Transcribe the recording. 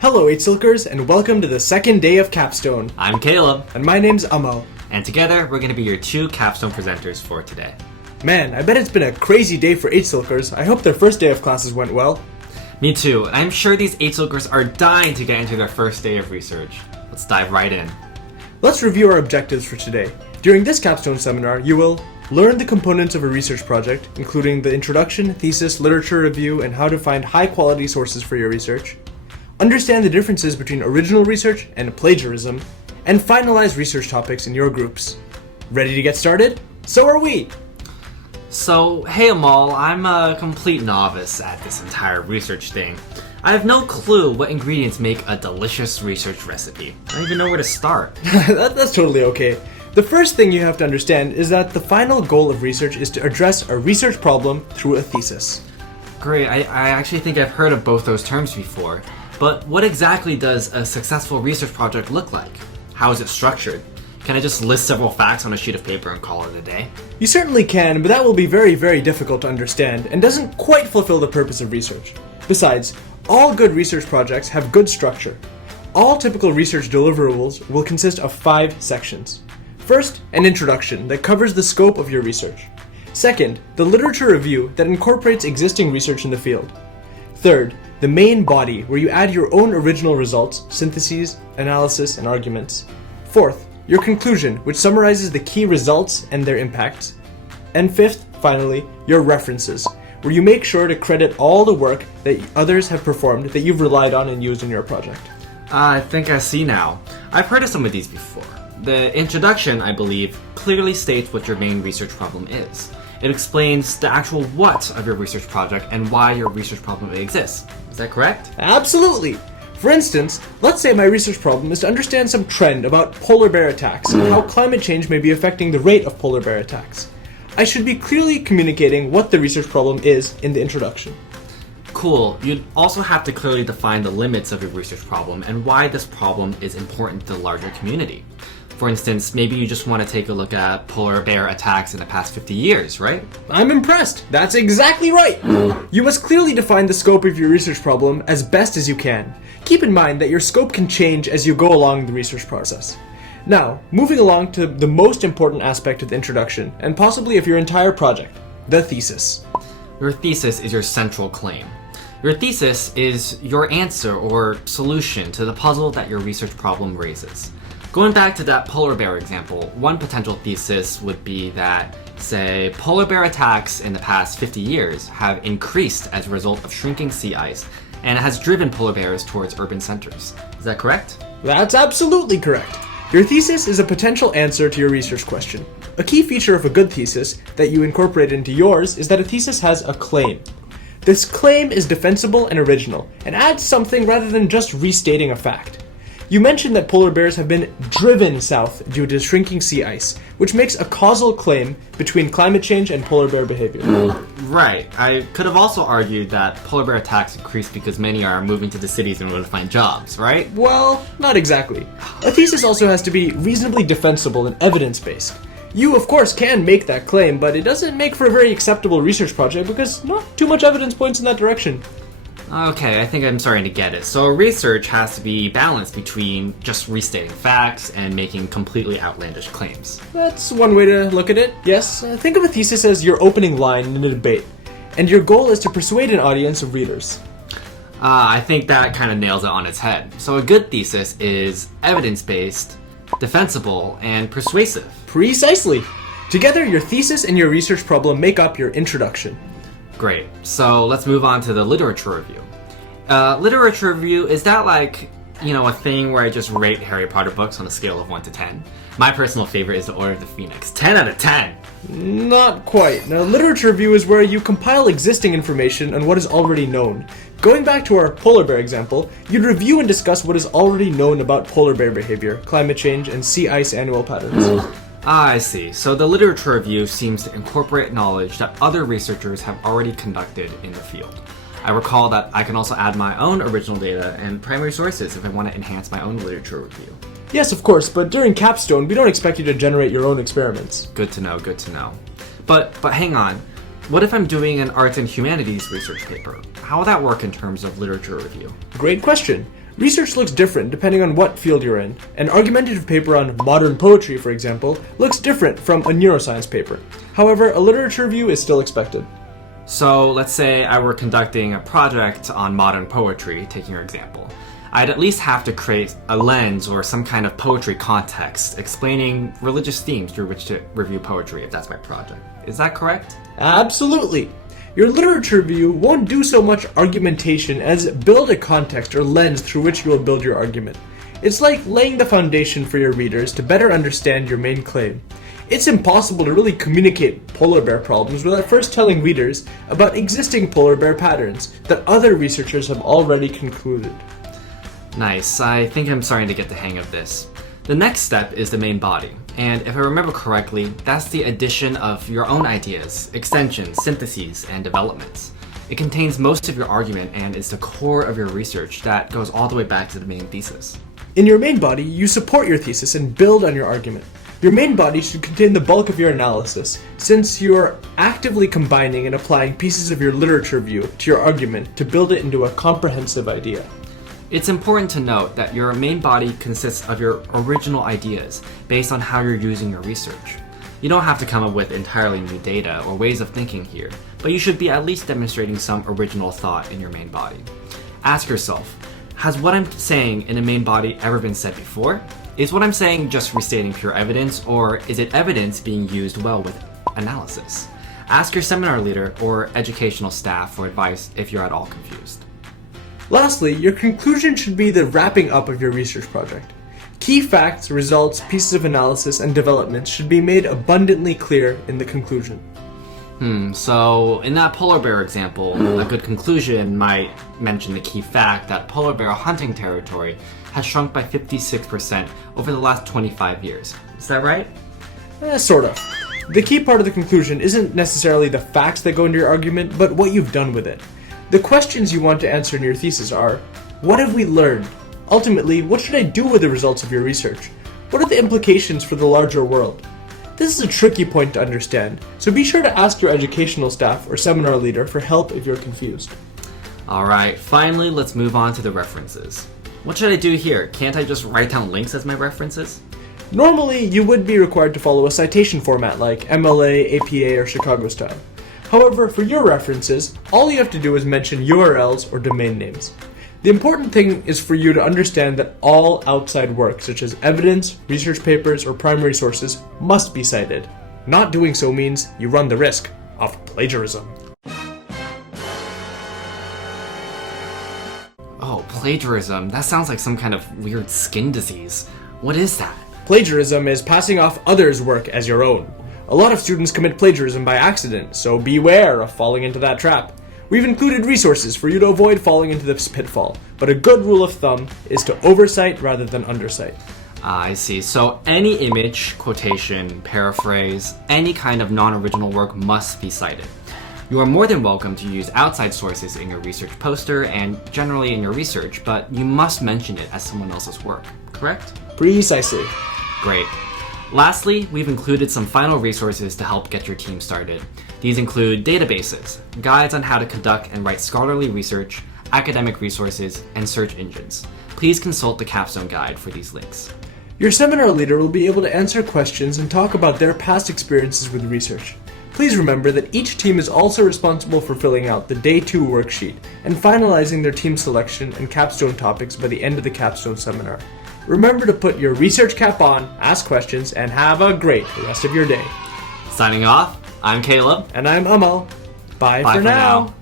Hello, 8-Silkers, and welcome to the second day of Capstone. I'm Caleb. And my name's Amal. And together, we're going to be your two Capstone presenters for today. Man, I bet it's been a crazy day for 8-Silkers. I hope their first day of classes went well. Me too. I'm sure these 8-Silkers are dying to get into their first day of research. Let's dive right in. Let's review our objectives for today. During this Capstone seminar, you will learn the components of a research project, including the introduction, thesis, literature review, and how to find high-quality sources for your research. Understand the differences between original research and plagiarism, and finalize research topics in your groups. Ready to get started? So are we! So, hey Amal, I'm a complete novice at this entire research thing. I have no clue what ingredients make a delicious research recipe. I don't even know where to start. That's totally okay. The first thing you have to understand is that the final goal of research is to address a research problem through a thesis. Great, I actually think I've heard of both those terms before. But what exactly does a successful research project look like? How is it structured? Can I just list several facts on a sheet of paper and call it a day? You certainly can, but that will be very, very difficult to understand and doesn't quite fulfill the purpose of research. Besides, all good research projects have good structure. All typical research deliverables will consist of 5 sections. First, an introduction that covers the scope of your research. Second, the literature review that incorporates existing research in the field. Third, the main body, where you add your own original results, syntheses, analysis, and arguments. Fourth, your conclusion, which summarizes the key results and their impacts. And fifth, finally, your references, where you make sure to credit all the work that others have performed that you've relied on and used in your project. I think I see now. I've heard of some of these before. The introduction, I believe, clearly states what your main research problem is. It explains the actual what of your research project and why your research problem exists. Is that correct? Absolutely! For instance, let's say my research problem is to understand some trend about polar bear attacks and how climate change may be affecting the rate of polar bear attacks. I should be clearly communicating what the research problem is in the introduction. Cool. You'd also have to clearly define the limits of your research problem and why this problem is important to the larger community. For instance, maybe you just want to take a look at polar bear attacks in the past 50 years, right? I'm impressed! That's exactly right! You must clearly define the scope of your research problem as best as you can. Keep in mind that your scope can change as you go along the research process. Now, moving along to the most important aspect of the introduction, and possibly of your entire project, the thesis. Your thesis is your central claim. Your thesis is your answer or solution to the puzzle that your research problem raises. Going back to that polar bear example, one potential thesis would be that, say, polar bear attacks in the past 50 years have increased as a result of shrinking sea ice, and it has driven polar bears towards urban centers. Is that correct? That's absolutely correct. Your thesis is a potential answer to your research question. A key feature of a good thesis that you incorporate into yours is that a thesis has a claim. This claim is defensible and original, and adds something rather than just restating a fact. You mentioned that polar bears have been driven south due to shrinking sea ice, which makes a causal claim between climate change and polar bear behavior. Right. I could have also argued that polar bear attacks increase because many are moving to the cities in order to find jobs, right? Well, not exactly. A thesis also has to be reasonably defensible and evidence-based. You, of course, can make that claim, but it doesn't make for a very acceptable research project because not too much evidence points in that direction. Okay, I think I'm starting to get it. So research has to be balanced between just restating facts and making completely outlandish claims. That's one way to look at it, yes. Think of a thesis as your opening line in a debate, and your goal is to persuade an audience of readers. I think that kind of nails it on its head. So a good thesis is evidence-based, defensible, and persuasive. Precisely! Together, your thesis and your research problem make up your introduction. Great. So let's move on to the literature review. Literature review, is that like, a thing where I just rate Harry Potter books on a scale of 1 to 10? My personal favorite is The Order of the Phoenix. 10 out of 10! Not quite. Now, literature review is where you compile existing information on what is already known. Going back to our polar bear example, you'd review and discuss what is already known about polar bear behavior, climate change, and sea ice annual patterns. I see. So the literature review seems to incorporate knowledge that other researchers have already conducted in the field. I recall that I can also add my own original data and primary sources if I want to enhance my own literature review. Yes, of course, but during Capstone, we don't expect you to generate your own experiments. Good to know, good to know. But hang on. What if I'm doing an arts and humanities research paper? How will that work in terms of literature review? Great question. Research looks different depending on what field you're in. An argumentative paper on modern poetry, for example, looks different from a neuroscience paper. However, a literature review is still expected. So let's say I were conducting a project on modern poetry, taking your example. I'd at least have to create a lens or some kind of poetry context explaining religious themes through which to review poetry if that's my project. Is that correct? Absolutely! Your literature review won't do so much argumentation as build a context or lens through which you will build your argument. It's like laying the foundation for your readers to better understand your main claim. It's impossible to really communicate polar bear problems without first telling readers about existing polar bear patterns that other researchers have already concluded. Nice, I think I'm starting to get the hang of this. The next step is the main body, and if I remember correctly, that's the addition of your own ideas, extensions, syntheses, and developments. It contains most of your argument and is the core of your research that goes all the way back to the main thesis. In your main body, you support your thesis and build on your argument. Your main body should contain the bulk of your analysis, since you are actively combining and applying pieces of your literature review to your argument to build it into a comprehensive idea. It's important to note that your main body consists of your original ideas based on how you're using your research. You don't have to come up with entirely new data or ways of thinking here, but you should be at least demonstrating some original thought in your main body. Ask yourself, has what I'm saying in a main body ever been said before? Is what I'm saying just restating pure evidence, or is it evidence being used well with analysis? Ask your seminar leader or educational staff for advice if you're at all confused. Lastly, your conclusion should be the wrapping up of your research project. Key facts, results, pieces of analysis, and developments should be made abundantly clear in the conclusion. So in that polar bear example, a good conclusion might mention the key fact that polar bear hunting territory has shrunk by 56% over the last 25 years. Is that right? Sort of. The key part of the conclusion isn't necessarily the facts that go into your argument, but what you've done with it. The questions you want to answer in your thesis are, what have we learned? Ultimately, what should I do with the results of your research? What are the implications for the larger world? This is a tricky point to understand, so be sure to ask your educational staff or seminar leader for help if you're confused. Alright, finally let's move on to the references. What should I do here? Can't I just write down links as my references? Normally, you would be required to follow a citation format like MLA, APA, or Chicago style. However, for your references, all you have to do is mention URLs or domain names. The important thing is for you to understand that all outside work, such as evidence, research papers, or primary sources, must be cited. Not doing so means you run the risk of plagiarism. Oh, plagiarism. That sounds like some kind of weird skin disease. What is that? Plagiarism is passing off others' work as your own. A lot of students commit plagiarism by accident, so beware of falling into that trap. We've included resources for you to avoid falling into this pitfall, but a good rule of thumb is to oversight rather than undercite. I see. So any image, quotation, paraphrase, any kind of non-original work must be cited. You are more than welcome to use outside sources in your research poster and generally in your research, but you must mention it as someone else's work, correct? Precisely. Great. Lastly, we've included some final resources to help get your team started. These include databases, guides on how to conduct and write scholarly research, academic resources, and search engines. Please consult the Capstone guide for these links. Your seminar leader will be able to answer questions and talk about their past experiences with research. Please remember that each team is also responsible for filling out the Day 2 worksheet and finalizing their team selection and capstone topics by the end of the capstone seminar. Remember to put your research cap on, ask questions, and have a great rest of your day. Signing off, I'm Caleb. And I'm Amal. Bye for now.